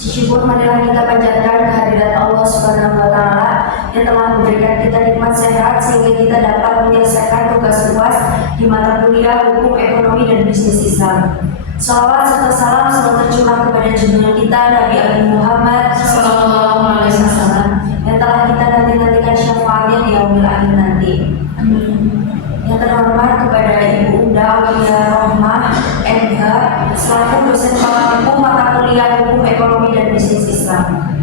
Syukur marilah kita panjatkan kehadirat Allah Subhanahu wa Ta'ala yang telah memberikan kita nikmat sehat sehingga kita dapat menyelesaikan tugas luas di mata kuliah hukum, ekonomi, dan bisnis Islam. Salawat serta salam selalu tercurah kepada junjungan kita Nabi Abi Muhammad Sallallahu Alaihi Wasallam yang telah kita nanti-nantikan syafaatnya di yaumil akhir nanti. Yang terhormat kepada Ibu Unda Aulia Rohmah MH selaku dosen hukum mata kuliah hukum, ekonomi, dan bisnis Islam.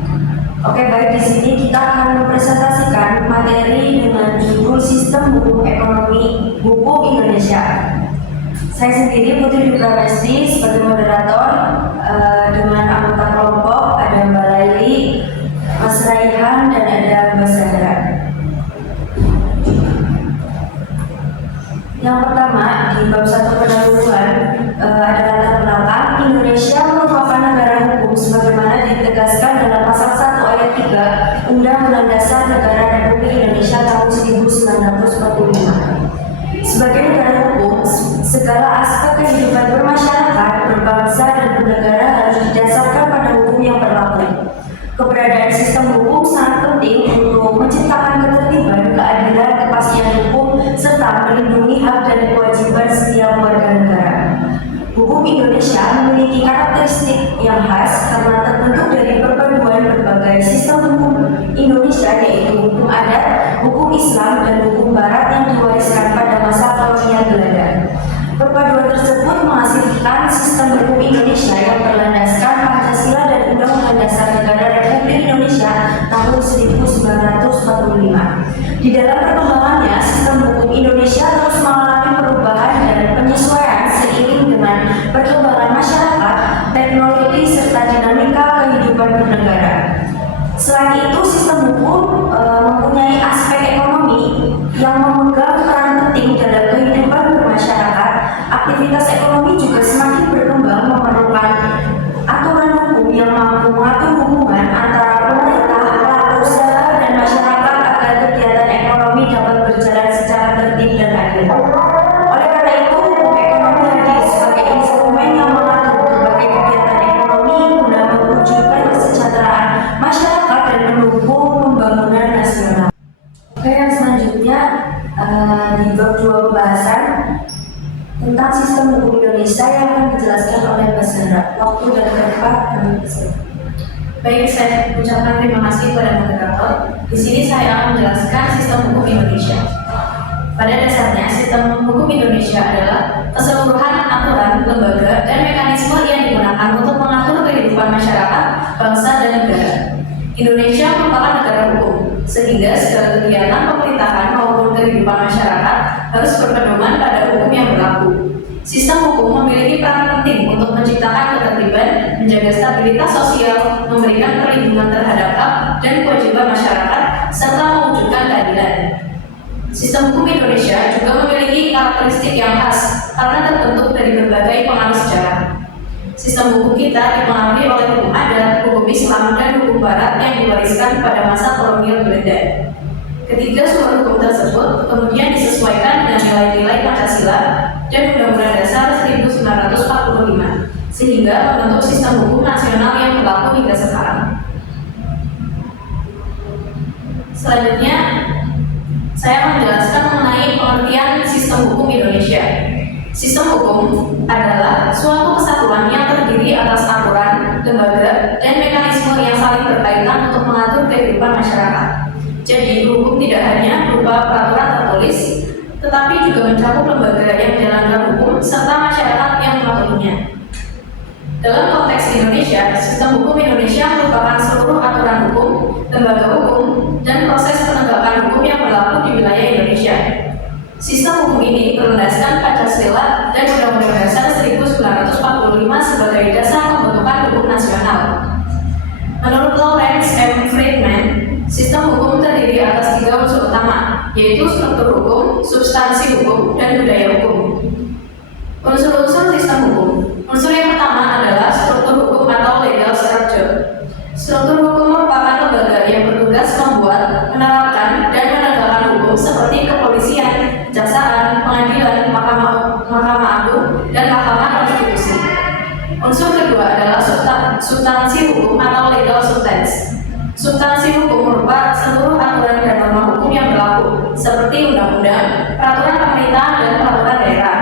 Oke, baik, di sini kita akan mempresentasikan materi dengan judul Sistem Hukum Ekonomi Hukum Indonesia. Saya sendiri Putri Dupramesti sebagai moderator dengan anggota kelompok ada Mbak Laili, Mas Raihan, dan ada Mbak Sandra. Yang pertama di bab 1 pendahuluan ada latar belakang. Indonesia merupakan negara hukum sebagaimana ditegaskan dalam pasal 1 ayat 3 Undang-Undang Dasar Negara Republik Indonesia tahun 1945. Sebagai negara hukum, segala aspek kehidupan bermasyarakat, berbangsa, dan bernegara harus didasarkan pada hukum yang berlaku. Keberadaan sistem hukum sangat penting untuk menciptakan ketertiban, keadilan, kepastian hukum, serta melindungi hak dan kewajiban setiap warga negara. Hukum Indonesia memiliki karakteristik yang khas karena terbentuk dari perpaduan berbagai sistem hukum Indonesia, yaitu hukum adat, hukum Islam, dan hukum Barat yang diwariskan pada masa kolonial Belanda. Perpaduan tersebut menghasilkan sistem hukum Indonesia yang berlandaskan Pancasila dan Undang-Undang Dasar Negara Republik Indonesia tahun 1945. Di dalam perkembangannya, sistem hukum Indonesia terus mengalami perubahan dan penyesuaian seiring dengan perkembangan masyarakat, teknologi, serta dinamika kehidupan bernegara. Selain itu, sistem hukum mempunyai aspek ekonomi yang memegang peran penting dalam kehidupan bermasyarakat. Aktivitas ekonomi juga semakin berkembang, memerlukan aturan hukum yang mampu mengatur hubungan antara pemerintah, pelaku usaha, dan masyarakat agar kegiatan ekonomi dapat berjalan secara tertib dan adil. Oleh karena itu, hukum ekonomi hadir sebagai instrumen yang mengatur berbagai kegiatan ekonomi guna mewujudkan kesejahteraan masyarakat dan mendukung pembangunan nasional. Oke, yang selanjutnya di bab 2 pembahasan tentang sistem hukum Indonesia yang akan dijelaskan oleh Mbak Sandra. Waktu dan tempat kami persilakan. Baik, saya ucapkan terima kasih kepada moderator. Di sini saya akan menjelaskan sistem hukum Indonesia. Pada dasarnya, sistem hukum Indonesia adalah keseluruhan aturan, lembaga, dan mekanisme yang digunakan untuk mengatur kehidupan masyarakat, bangsa, dan negara. Indonesia merupakan negara hukum, sehingga segala kegiatan pemerintahan maupun kehidupan masyarakat harus berpedoman pada hukum yang berlaku. Sistem hukum memiliki peran penting untuk menciptakan ketertiban, menjaga stabilitas sosial, memberikan perlindungan terhadap hak dan kewajiban masyarakat, serta mewujudkan keadilan. Sistem hukum Indonesia juga memiliki karakteristik yang khas karena terbentuk dari berbagai pengaruh sejarah. Sistem hukum kita dipengaruhi oleh hukum adat, hukum Islam, dan hukum Barat yang diwariskan pada masa kolonial Belanda. Ketiga sumber hukum tersebut kemudian disesuaikan dengan nilai-nilai Pancasila dan Undang-Undang Dasar 1945, sehingga membentuk sistem hukum nasional yang berlaku hingga sekarang. Selanjutnya, saya akan menjelaskan mengenai pengertian sistem hukum Indonesia. Sistem hukum adalah suatu kesatuan yang terdiri atas aturan, lembaga, dan mekanisme yang saling berkaitan untuk mengatur kehidupan masyarakat. Jadi, hukum tidak hanya berupa peraturan tertulis, tetapi juga mencakup lembaga yang menjalankan hukum serta masyarakat yang mematuhinya. Dalam konteks Indonesia, sistem hukum Indonesia merupakan seluruh aturan hukum, lembaga hukum, dan proses penegakan hukum yang berlaku di wilayah Indonesia. Sistem hukum ini berlandaskan Pancasila dan Undang-Undang Dasar 1945 sebagai dasar pembentukan hukum nasional. Menurut Lawrence M. Friedman, sistem hukum terdiri atas 3 unsur utama, yaitu struktur hukum, substansi hukum, dan budaya hukum. Unsur-unsur sistem hukum. Unsur yang pertama adalah struktur hukum atau legal structure. Struktur hukum merupakan lembaga yang bertugas membuat, menerapkan, dan menegakkan hukum seperti kepolisian, kejaksaan, pengadilan, mahkamah agung, dan mahkamah konstitusi. Unsur kedua adalah substansi Substansi hukum atau legal substance. Substansi hukum berupa seluruh aturan dan norma hukum yang berlaku, seperti undang-undang, peraturan pemerintah, dan peraturan daerah.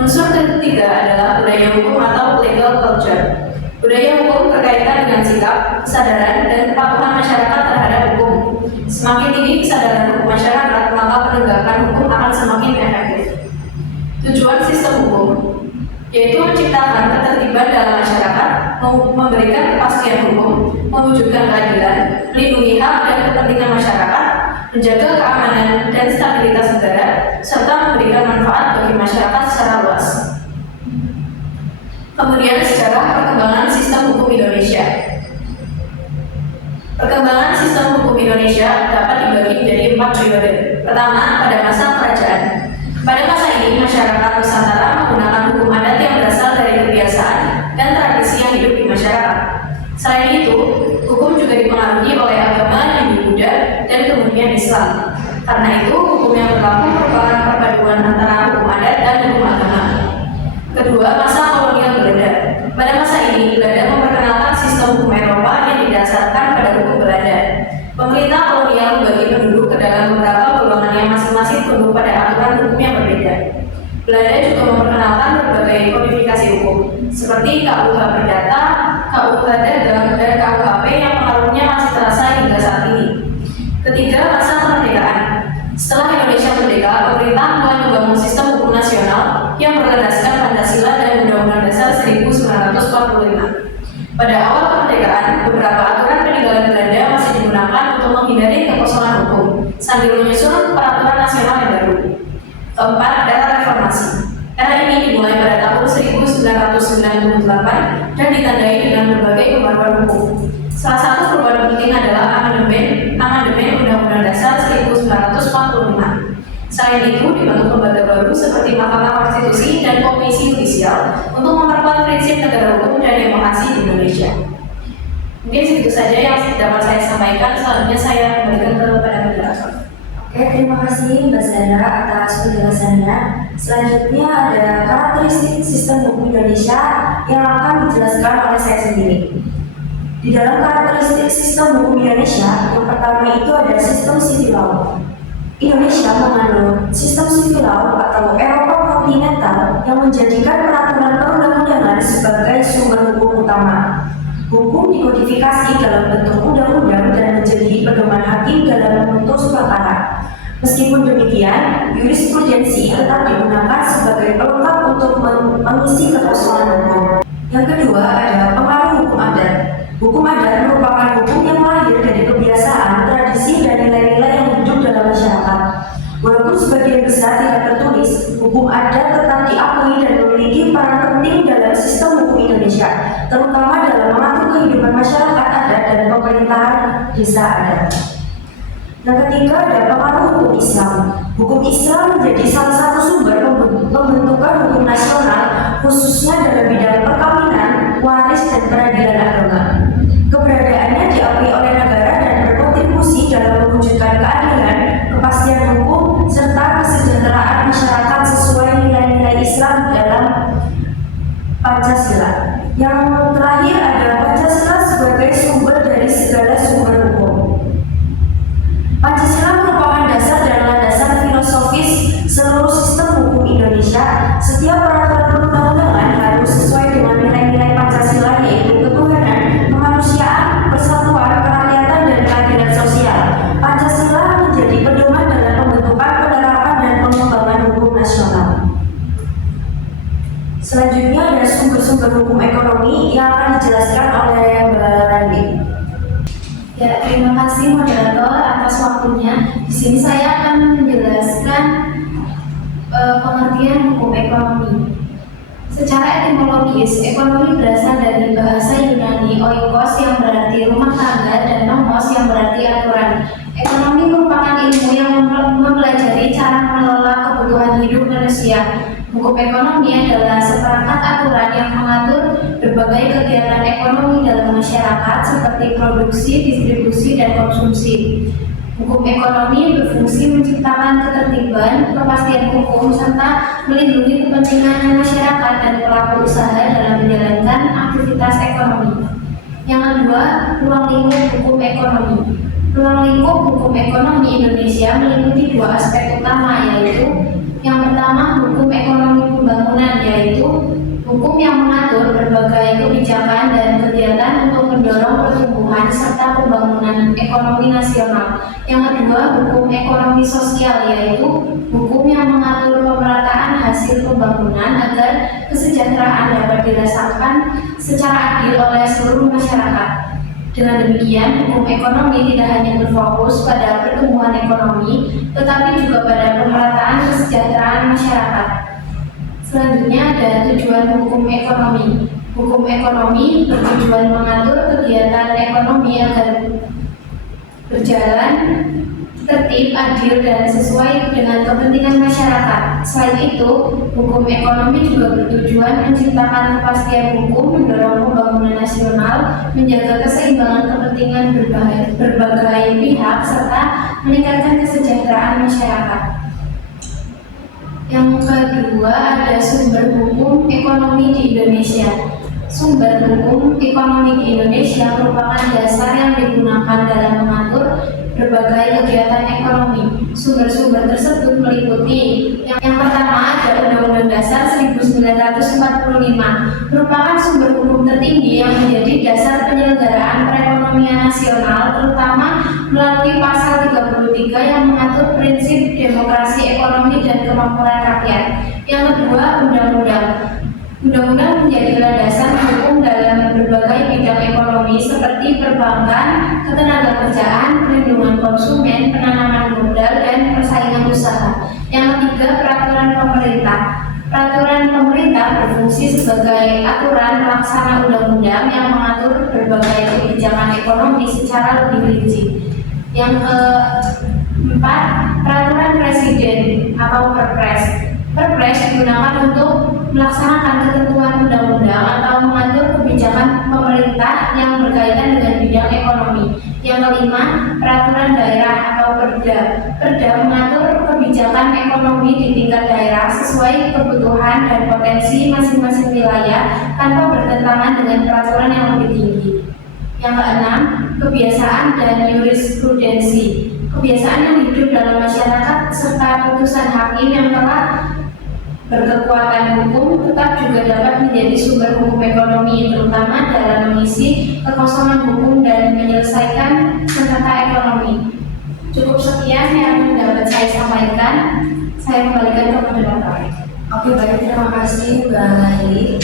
Unsur ketiga adalah budaya hukum atau legal culture. Budaya hukum berkaitan dengan sikap, kesadaran, dan kepatuhan masyarakat terhadap hukum. Semakin tinggi kesadaran hukum masyarakat, maka penegakan hukum akan semakin efektif. Tujuan sistem hukum yaitu menciptakan ketertiban dalam masyarakat, memberikan kepastian hukum, mewujudkan keadilan, melindungi hak dan kepentingan masyarakat, menjaga keamanan dan stabilitas negara, serta memberikan manfaat bagi masyarakat secara luas. Kemudian sejarah perkembangan sistem hukum Indonesia. Perkembangan sistem hukum Indonesia dapat dibagi menjadi 4 periode. Pertama, pada masa kerajaan. Pada masa ini, masyarakat Nusantara menggunakan hukum adat yang berasal dari kebiasaan dan tradisi yang hidup di masyarakat. Selain itu, hukum juga dipengaruhi oleh agama Hindu-Buddha dan kemudian Islam. Karena itu, hukum yang berlaku merupakan perpaduan antara hukum adat dan hukum agama. Kedua, masa kolonial Belanda. Pada masa ini, Belanda memperkenalkan sistem hukum Eropa yang didasarkan pada hukum Belanda. Pemerintah kolonial membagi penduduk ke dalam beberapa golongan yang masing-masing tunduk pada aturan hukum yang berbeda. Belanda juga memperkenalkan berbagai kodifikasi hukum, seperti KUH Perdata, KUH Dagang, dan KUHP yang pengaruhnya masih terasa hingga saat ini. Ketiga, masa kemerdekaan. Setelah Indonesia merdeka, pemerintah mulai membangun sistem hukum nasional yang berlandaskan Pancasila dan Undang-Undang Dasar 1945. Pada awal kemerdekaan, beberapa aturan peninggalan Belanda masih digunakan untuk menghindari kekosongan hukum, sambil menyusun peraturan nasional yang baru. Keempat, era reformasi. Era ini dimulai pada tahun 1998 dan ditandai dengan berbagai pembaruan hukum. Salah satu perubahan penting adalah amandemen Undang-Undang Dasar 1945. Selain itu, dibentuk lembaga baru seperti Mahkamah Konstitusi dan Komisi Yudisial untuk memperkuat prinsip negara hukum dan demokrasi di Indonesia. Mungkin segitu saja yang dapat saya sampaikan. Selanjutnya saya kembalikan kepada moderator. Oke, terima kasih Mbak Sandra atas penjelasannya. Selanjutnya ada karakteristik sistem hukum Indonesia yang akan dijelaskan oleh saya sendiri. Di dalam karakteristik sistem hukum Indonesia, yang pertama itu ada sistem civil law. Indonesia menganut sistem civil law atau Eropa kontinental yang menjadikan peraturan perundang-undangan sebagai sumber hukum utama. Hukum dikodifikasi dalam bentuk undang-undang dan menjadi pedoman hakim dalam memutus perkara. Meskipun demikian, jurisprudensi tetap digunakan sebagai pelengkap untuk mengisi kekosongan hukum. Yang kedua ada pengaruh hukum adat. Hukum adat merupakan hukum yang lahir dari kebiasaan, tradisi, dan nilai-nilai yang hidup dalam masyarakat. Walaupun sebagian besar tidak tertulis, hukum adat tetap diakui dan memiliki peran penting dalam sistem hukum Indonesia, terutama dalam mengatur kehidupan masyarakat adat dan pemerintahan desa adat. Yang ketiga ada pengaruh hukum Islam. Hukum Islam menjadi salah satu sumber pembentukan hukum nasional, khususnya dalam bidang perkawinan, waris, dan peradilan agama. Keberadaannya diakui oleh negara dan berkontribusi dalam mewujudkan keadilan, kepastian hukum, serta kesejahteraan masyarakat sesuai nilai-nilai Islam dalam Pancasila. Yang terakhir ada Pancasila sebagai sumber dari segala sumber hukum. Pancasila merupakan dasar dan landasan filosofis seluruh sistem hukum Indonesia. Setiap peraturan perundang-undangan harus sesuai dengan nilai-nilai Pancasila, yaitu ketuhanan, kemanusiaan, persatuan, kerakyatan, dan keadilan sosial. Pancasila menjadi pedoman dalam pembentukan, penerapan, dan pengembangan hukum nasional. Selanjutnya ada sumber-sumber hukum ekonomi yang akan dijelaskan oleh Mbak Randi. Ya, terima kasih moderator atas waktunya. Di sini saya akan menjelaskan pengertian hukum ekonomi. Secara etimologis, ekonomi berasal dari bahasa Yunani oikos yang berarti rumah tangga dan nomos yang berarti aturan. Ekonomi merupakan ilmu yang mempelajari cara mengelola kebutuhan hidup manusia. Hukum ekonomi adalah seperangkat aturan yang mengatur berbagai kegiatan ekonomi dalam masyarakat seperti produksi, distribusi, dan konsumsi. Hukum ekonomi berfungsi menciptakan ketertiban, kepastian hukum, serta melindungi kepentingan masyarakat dan pelaku usaha dalam menjalankan aktivitas ekonomi. Yang kedua, ruang lingkup hukum ekonomi. Ruang lingkup hukum ekonomi Indonesia meliputi dua aspek utama, yaitu yang pertama hukum ekonomi pembangunan, yaitu hukum yang mengatur berbagai kebijakan dan kegiatan untuk mendorong pertumbuhan serta pembangunan ekonomi nasional. Yang kedua, hukum ekonomi sosial, yaitu hukum yang mengatur pemerataan hasil pembangunan agar kesejahteraan dapat dirasakan secara adil oleh seluruh masyarakat. Dengan demikian, hukum ekonomi tidak hanya berfokus pada pertumbuhan ekonomi, tetapi juga pada pemerataan kesejahteraan masyarakat. Selanjutnya ada tujuan hukum ekonomi. Hukum ekonomi bertujuan mengatur kegiatan ekonomi agar berjalan tertib, adil, dan sesuai dengan kepentingan masyarakat. Selain itu, hukum ekonomi juga bertujuan menciptakan kepastian hukum, mendorong pembangunan nasional, menjaga keseimbangan kepentingan berbagai pihak, serta meningkatkan kesejahteraan masyarakat. Yang kedua ada sumber hukum ekonomi di Indonesia. Sumber hukum ekonomi di Indonesia merupakan dasar yang digunakan dalam mengatur berbagai kegiatan ekonomi. Sumber-sumber tersebut meliputi yang pertama ada Undang-Undang Dasar 1945, merupakan sumber hukum tertinggi yang menjadi dasar penyelenggaraan perekonomian nasional, terutama melalui pasal 33 yang mengatur prinsip demokrasi ekonomi dan kemakmuran rakyat. Yang kedua, undang-undang. Undang-undang menjadi landasan hukum dalam berbagai bidang ekonomi seperti perbankan, ketenagakerjaan, perlindungan konsumen, penanaman modal, dan persaingan usaha. Yang ketiga, peraturan pemerintah. Peraturan pemerintah berfungsi sebagai aturan pelaksana undang-undang yang mengatur berbagai kebijakan ekonomi secara lebih rinci. Yang keempat, peraturan presiden atau Perpres. Perpres digunakan untuk melaksanakan ketentuan undang-undang atau mengatur kebijakan pemerintah yang berkaitan dengan bidang ekonomi. Yang kelima, peraturan daerah atau Perda. Perda mengatur kebijakan ekonomi di tingkat daerah sesuai kebutuhan dan potensi masing-masing wilayah tanpa bertentangan dengan peraturan yang lebih tinggi. Yang keenam, kebiasaan dan jurisprudensi. Kebiasaan yang hidup dalam masyarakat serta putusan hakim yang telah berkekuatan hukum tetap juga dapat menjadi sumber hukum ekonomi, terutama dalam mengisi kekosongan hukum dan menyelesaikan sengketa ekonomi. Cukup sekian yang dapat saya sampaikan. Saya kembalikan ke moderator. Oke, baik, terima kasih Mbak Laili.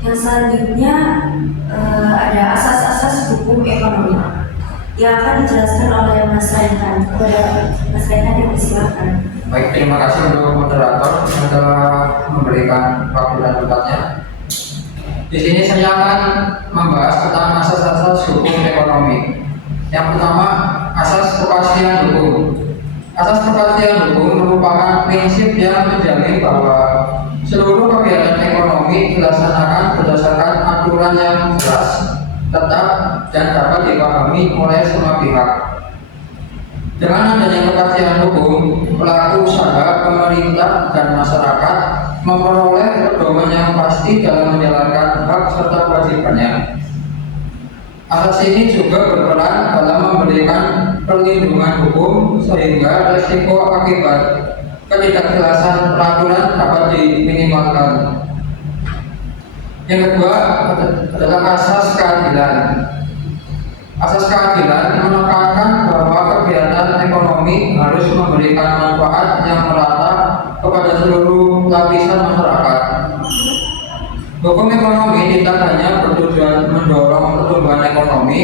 Yang selanjutnya ada asas-asas hukum ekonomi yang akan dijelaskan oleh Mas Raihan. Kepada Mas Raihan, dipersilakan. Baik, terima kasih untuk moderator yang telah memberikan waktu dan tempatnya. Di sini saya akan membahas tentang asas-asas hukum ekonomi. Yang pertama, asas kepastian hukum. Asas kepastian hukum merupakan prinsip yang menjamin bahwa seluruh kegiatan ekonomi dilaksanakan berdasarkan aturan yang jelas, tetap, dan dapat dipahami oleh semua pihak. Dengan adanya kepastian hukum, pelaku usaha, pemerintah, dan masyarakat memperoleh pedoman yang pasti dalam menjalankan hak serta kewajibannya. Asas ini juga berperan dalam memberikan perlindungan hukum sehingga risiko akibat ketidakjelasan peraturan dapat diminimalkan. Yang kedua adalah asas keadilan. Asas keadilan menekankan bahwa kegiatan ekonomi harus memberikan manfaat yang merata kepada seluruh lapisan masyarakat. Hukum ekonomi tidak hanya bertujuan mendorong pertumbuhan ekonomi,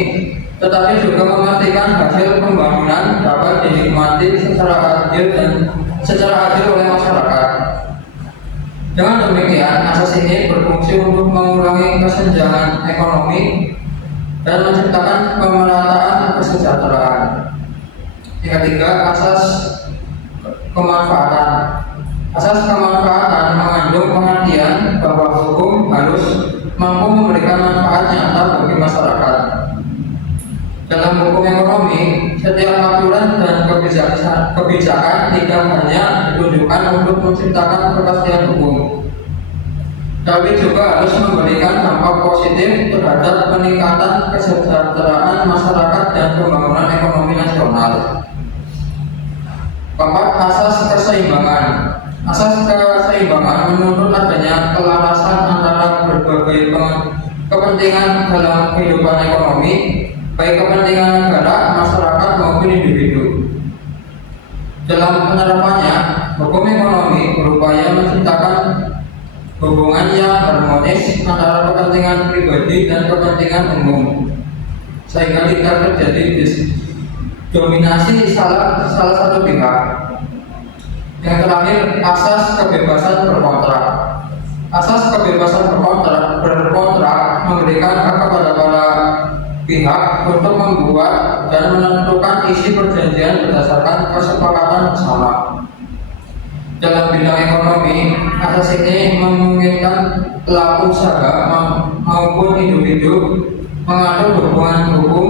tetapi juga memastikan hasil pembangunan dapat dinikmati secara adil oleh masyarakat. Dengan demikian, asas ini berfungsi untuk mengurangi kesenjangan ekonomi dan menciptakan pemerataan kesejahteraan. Yang ketiga, asas kemanfaatan. Asas kemanfaatan mengandung pengertian bahwa hukum harus mampu memberikan manfaat nyata bagi masyarakat. Dalam hukum ekonomi, setiap aturan dan kebijakan tidak hanya ditujukan untuk menciptakan kepastian hukum, tapi juga harus memberikan dampak positif terhadap peningkatan kesejahteraan masyarakat dan pembangunan ekonomi nasional. Keempat, asas keseimbangan. Asas keseimbangan menuntut adanya kelarasan antara berbagai kepentingan dalam kehidupan ekonomi, baik kepentingan negara, masyarakat maupun individu. Dalam penerapannya, hukum ekonomi berupaya menciptakan hubungan yang harmonis antara kepentingan pribadi dan kepentingan umum, sehingga tidak terjadi dominasi salah satu pihak. Yang terakhir, asas kebebasan berkontrak. Asas kebebasan berkontrak memberikan hak kepada para pihak untuk membuat dan menentukan isi perjanjian berdasarkan kesepakatan bersama. Dalam bidang ekonomi, asas ini memungkinkan pelaku usaha maupun individu mengatur hubungan hukum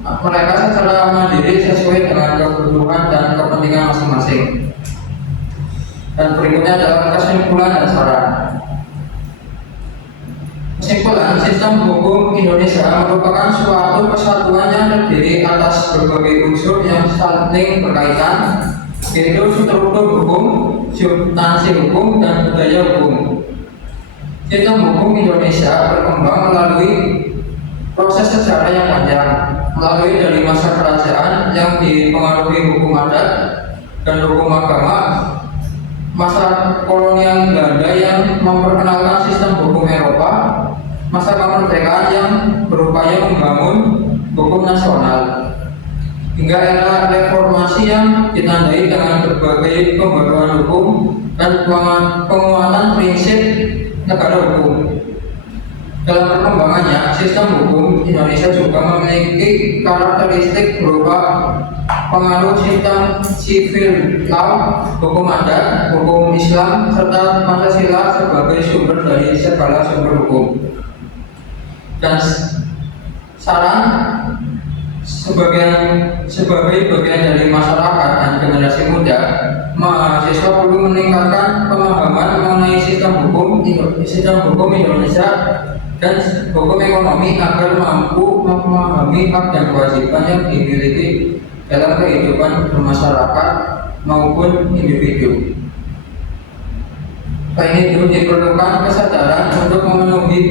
mereka secara mandiri sesuai dengan kebutuhan dan kepentingan masing-masing. Dan berikutnya adalah kesimpulan dan saran. Kesimpulan, sistem hukum Indonesia merupakan suatu kesatuan yang terdiri atas berbagai unsur yang saling berkaitan, yaitu struktur hukum, substansi hukum, dan budaya hukum. Sistem hukum Indonesia berkembang melalui proses sejarah yang panjang, melalui dari masa kerajaan yang dipengaruhi hukum adat dan hukum agama, masa kolonial Belanda yang memperkenalkan sistem hukum Eropa, masa kemerdekaan yang berupaya membangun hukum nasional, hingga era reformasi yang ditandai dengan berbagai pembaruan hukum dan penguatan prinsip negara hukum. Dalam perkembangannya, sistem hukum Indonesia juga memiliki karakteristik berupa pengaruh sistem civil law, hukum adat, hukum Islam, serta Pancasila sebagai sumber dari segala sumber hukum. Dan saran sebagai bagian dari masyarakat dan generasi muda, mahasiswa perlu meningkatkan pemahaman mengenai sistem hukum Indonesia dan hukum ekonomi agar mampu memahami hak dan kewajiban yang dimiliki dalam kehidupan bermasyarakat maupun individu. Selain itu, diperlukan kesadaran untuk memenuhi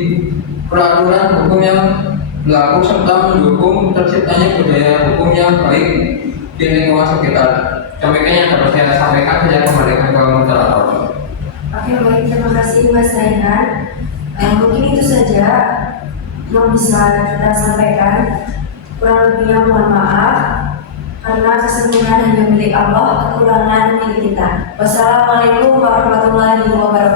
peraturan hukum yang berlaku serta mendukung terciptanya budaya hukum yang baik di lingkungan sekitar. Demikian yang dapat saya sampaikan. Saya kembalikan ke moderator. Oke, baik, terima kasih Mas Raihan. Mungkin itu saja yang bisa kita sampaikan. Kurang lebihnya mohon maaf, karena kesempurnaan hanya milik Allah, kekurangan milik kita. Wassalamualaikum warahmatullahi wabarakatuh.